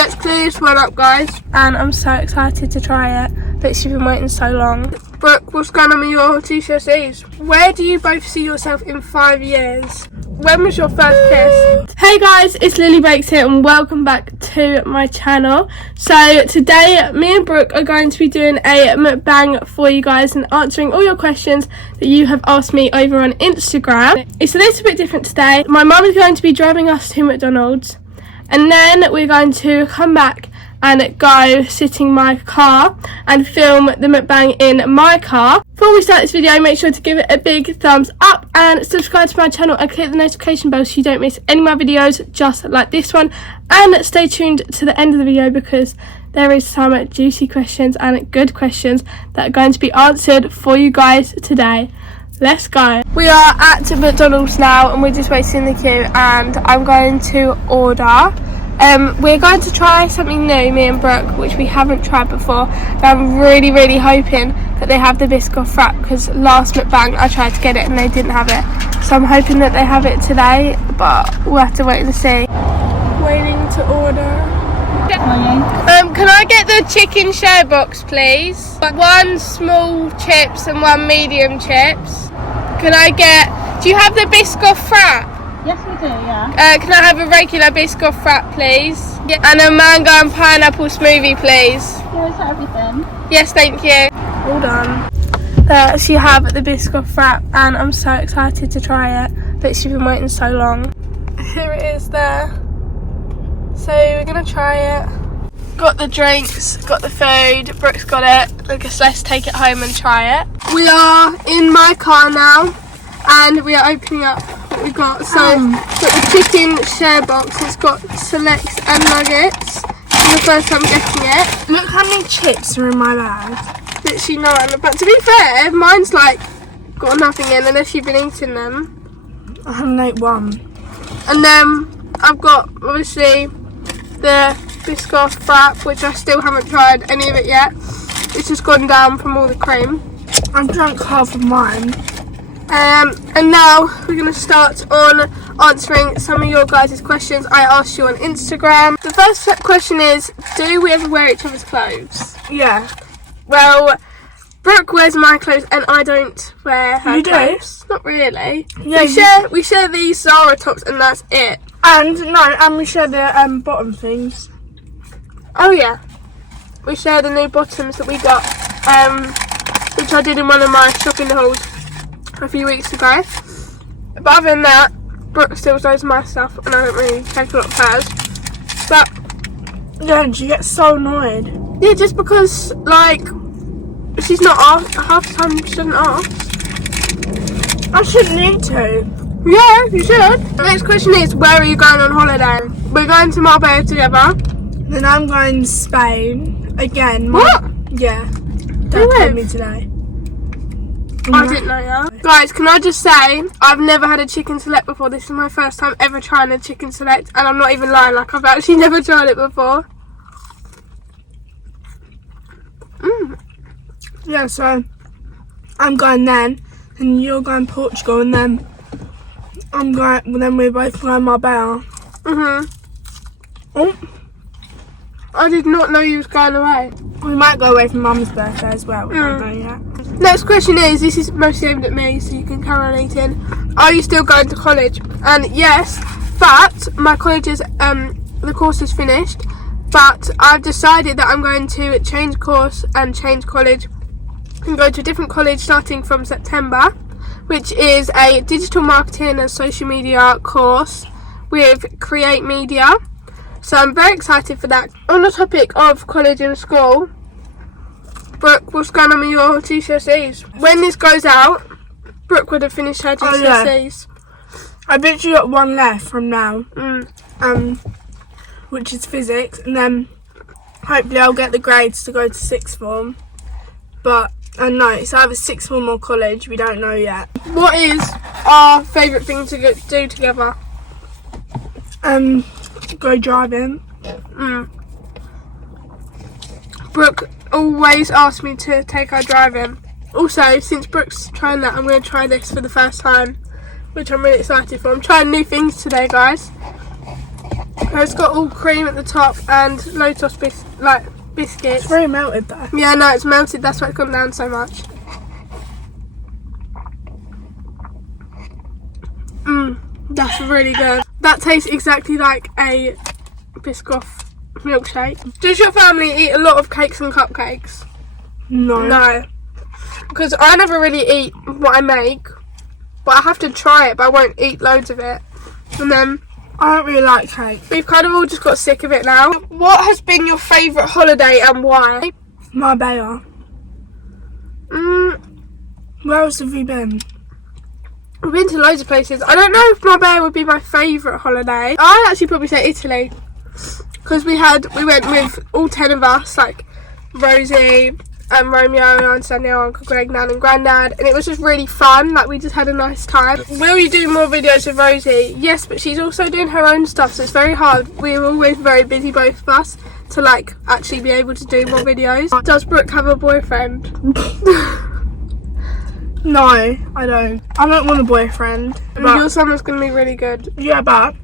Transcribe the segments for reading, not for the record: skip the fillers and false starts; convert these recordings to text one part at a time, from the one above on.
Let's clear this one up, guys. And I'm so excited to try it. But she's been waiting so long. Brooke, what's going on with your GCSEs? Where do you both see yourself in 5 years? When was your first kiss? Hey guys, it's LilyBakes here and welcome back to my channel. So today, me and Brooke are going to be doing a mukbang for you guys and answering all your questions that you have asked me over on Instagram. It's a little bit different today. My mum is going to be driving us to McDonald's and then we're going to come back and go sit in my car and film the mukbang in my car. Before we start this video, make sure to give it a big thumbs up and subscribe to my channel and click the notification bell so you don't miss any of my videos just like this one. And stay tuned to the end of the video because there is some juicy questions and good questions that are going to be answered for you guys today. Let's go. We are at McDonald's now and we're just waiting in the queue and I'm going to order. We're going to try something new, me and Brooke, which we haven't tried before. But I'm really hoping that they have the biscuit frap because last mukbang I tried to get it and they didn't have it. So I'm hoping that they have it today, but we'll have to wait and see. Waiting to order. Can I get the chicken share box, please? 1 small chips and 1 medium chips. Can I get? Do you have the biscuit frap? Yes, we do, yeah. Can I have a regular biscuit frap, please? Yeah. And a mango and pineapple smoothie, please. Yeah, is that everything? Yes, thank you. All done. They actually have the biscuit frap and I'm so excited to try it. But she's been waiting so long. Here it is there. So we're going to try it. Got the drinks, got the food, Brooke's got it. I guess let's take it home and try it. We are in my car now and we are opening up what we got. So got the chicken share box, it's got selects and nuggets. This is the first time getting it. Look how many chips are in my bag. Literally none, but to be fair, mine's like got nothing in unless you've been eating them. I haven't ate one. And then I've got obviously the biscuit frap, which I still haven't tried any of it yet. It's just gone down from all the cream. I've drunk half of mine. And now we're going to start on answering some of your guys' questions I asked you on Instagram. The first question is, do we ever wear each other's clothes? Yeah. Well, Brooke wears my clothes and I don't wear her You do? clothes. Not really. Yeah, We share these Zara tops and that's it. And we share the bottom things. Oh yeah. We share the new bottoms that we got, which I did in one of my shopping hauls a few weeks ago. But other than that, Brooke still does my stuff and I don't really take a lot of hers. But Yeah, you get so annoyed. yeah, just because like she's not asked, half the time she doesn't ask. I shouldn't need to. Yeah, you should. The next question is, where are you going on holiday? We're going to Marbella together. Then I'm going to Spain again. What? Yeah. Who Dad told with? me today. I didn't know that. Guys, can I just say, I've never had a chicken select before. This is my first time ever trying a chicken select, and I'm not even lying, like I've actually never tried it before. Yeah, so I'm going then, and you're going Portugal, and then I'm going. Well, then we're both going Marbella. Oh, I did not know you was going away. we might go away for Mum's birthday as well. We don't know yet. Next question is, this is mostly aimed at me, so you can carry on eating. Are you still going to college? And yes, but my college is, the course is finished, but I've decided that I'm going to change course and change college and go to a different college starting from September, which is a digital marketing and social media course with Create Media. So I'm very excited for that. On the topic of college and school, Brooke, what's going on with your GCSEs? When this goes out, Brooke would have finished her GCSEs. I've literally got one left from now, which is physics, and then hopefully I'll get the grades to go to sixth form. But I know it's either sixth form or college. We don't know yet. What is our favourite thing to do together? Go driving. Brooke always asks me to take her driving. Also, since Brooke's trying that, I'm going to try this for the first time, which I'm really excited for. I'm trying new things today, guys. It's got all cream at the top and Lotus biscuits. It's very melted though. Yeah, no, it's melted. That's why it's gone down so much. That's really good. That tastes exactly like a Biscoff milkshake. Does your family eat a lot of cakes and cupcakes? No. No. Because I never really eat what I make, but I have to try it, but I won't eat loads of it. And then I don't really like cake. we've kind of all just got sick of it now. What has been your favourite holiday and why? Marbella. Where else have you been? We've been to loads of places. I don't know if Marbella would be my favourite holiday. I'd actually probably say Italy. Because we went with all 10 of us, like Rosie and Romeo and Aunt Danielle, Uncle Greg, Nan and Grandad, and it was just really fun. Like, we just had a nice time. Will you do more videos with Rosie? Yes, but she's also doing her own stuff, so it's very hard. We're always very busy, both of us, to like actually be able to do more videos. Does Brooke have a boyfriend? No, I don't. I don't want a boyfriend. Your summer's gonna be really good. Yeah, but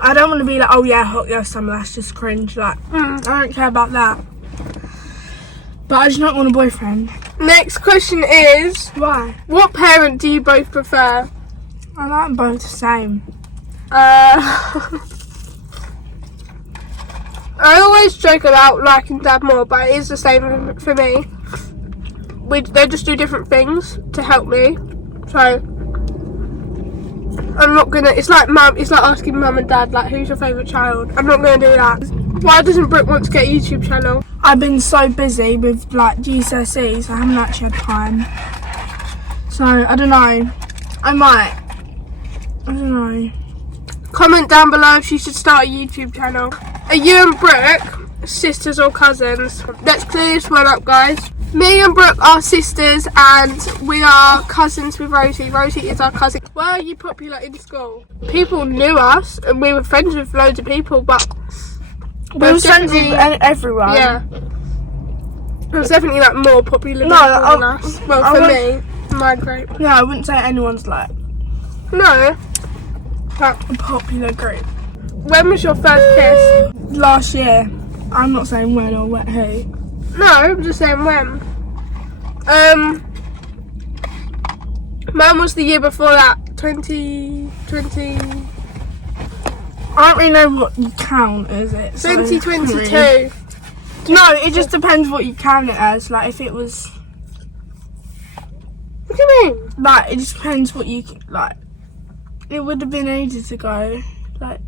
I don't want to be like, oh yeah, hot girl summer, that's just cringe. Like, I don't care about that. But I just don't want a boyfriend. Next question is, Why? what parent do you both prefer? I like them both the same. I always joke about liking Dad more, but it is the same for me. They just do different things to help me, so I'm not gonna. It's like asking Mum and Dad, like, who's your favourite child? I'm not gonna do that. Why doesn't Brooke want to get a YouTube channel? I've been so busy with like GCSEs, I haven't actually had time. So I don't know. I might. I don't know. Comment down below if she should start a YouTube channel. Are you and Brooke sisters or cousins? Let's clear this one up, guys. Me and Brooke are sisters and we are cousins with Rosie. Rosie is our cousin. Were you popular in school? People knew us and we were friends with loads of people, but We were friends with everyone. yeah. There was definitely like more popular people than us. Well, for me, my group. No, I wouldn't say anyone's like No. But a popular group. when was your first kiss? Last year. I'm not saying when or who. No, I'm just saying when. Mine was the year before that, 2020. I don't really know what you count, is it? 2022. No, it just depends what you count it as. Like, if it was... What do you mean? Like, it just depends what you... Like, it would have been ages ago. Like...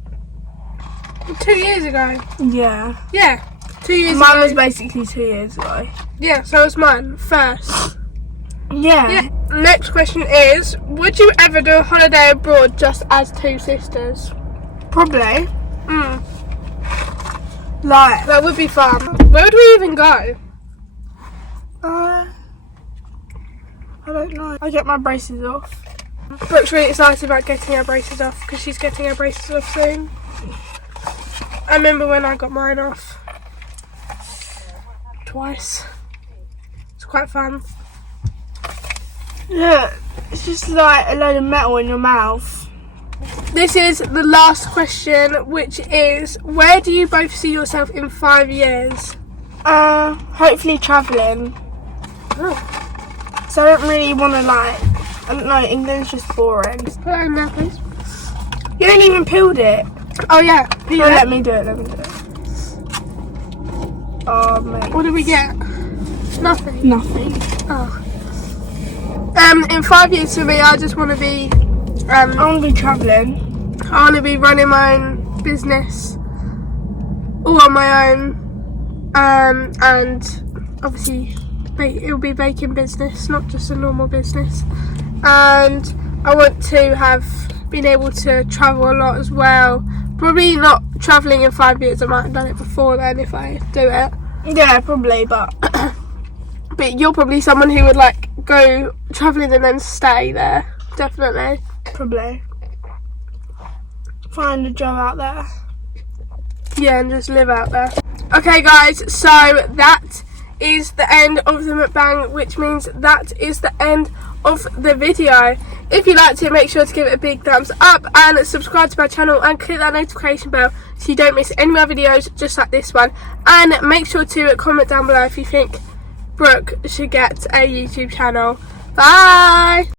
2 years ago. Yeah. Yeah, 2 years ago. Mine was basically 2 years ago. Yeah, so was mine. First. Yeah. Yeah. Next question is, would you ever do a holiday abroad just as two sisters? Probably. Like, that would be fun. Where would we even go? I don't know. I get my braces off. Brooke's really excited about getting her braces off because she's getting her braces off soon. I remember when I got mine off. Twice. It's quite fun. Yeah, it's just like a load of metal in your mouth. This is the last question, which is, where do you both see yourself in 5 years? Hopefully travelling. Oh. So I don't really want to like, I don't know, England's just boring. Put that in there, please. You ain't even peeled it. Oh yeah. Oh, let me do it, let me do it. Oh mate. What did we get? Nothing. Nothing. Oh. In 5 years for me, I just want to be, I want to be travelling. I want to be running my own business, all on my own, and obviously it will be baking business, not just a normal business. And I want to have been able to travel a lot as well. Probably not travelling in 5 years. I might have done it before then if I do it. Yeah, probably, but But you're probably someone who would like go travelling and then stay there. Definitely. probably find a job out there. Yeah, and just live out there. Okay guys, so that is the end of the mukbang, which means that is the end of the video. If you liked it, make sure to give it a big thumbs up and subscribe to my channel and click that notification bell so you don't miss any more videos just like this one. And make sure to comment down below if you think Brooke should get a YouTube channel. Bye!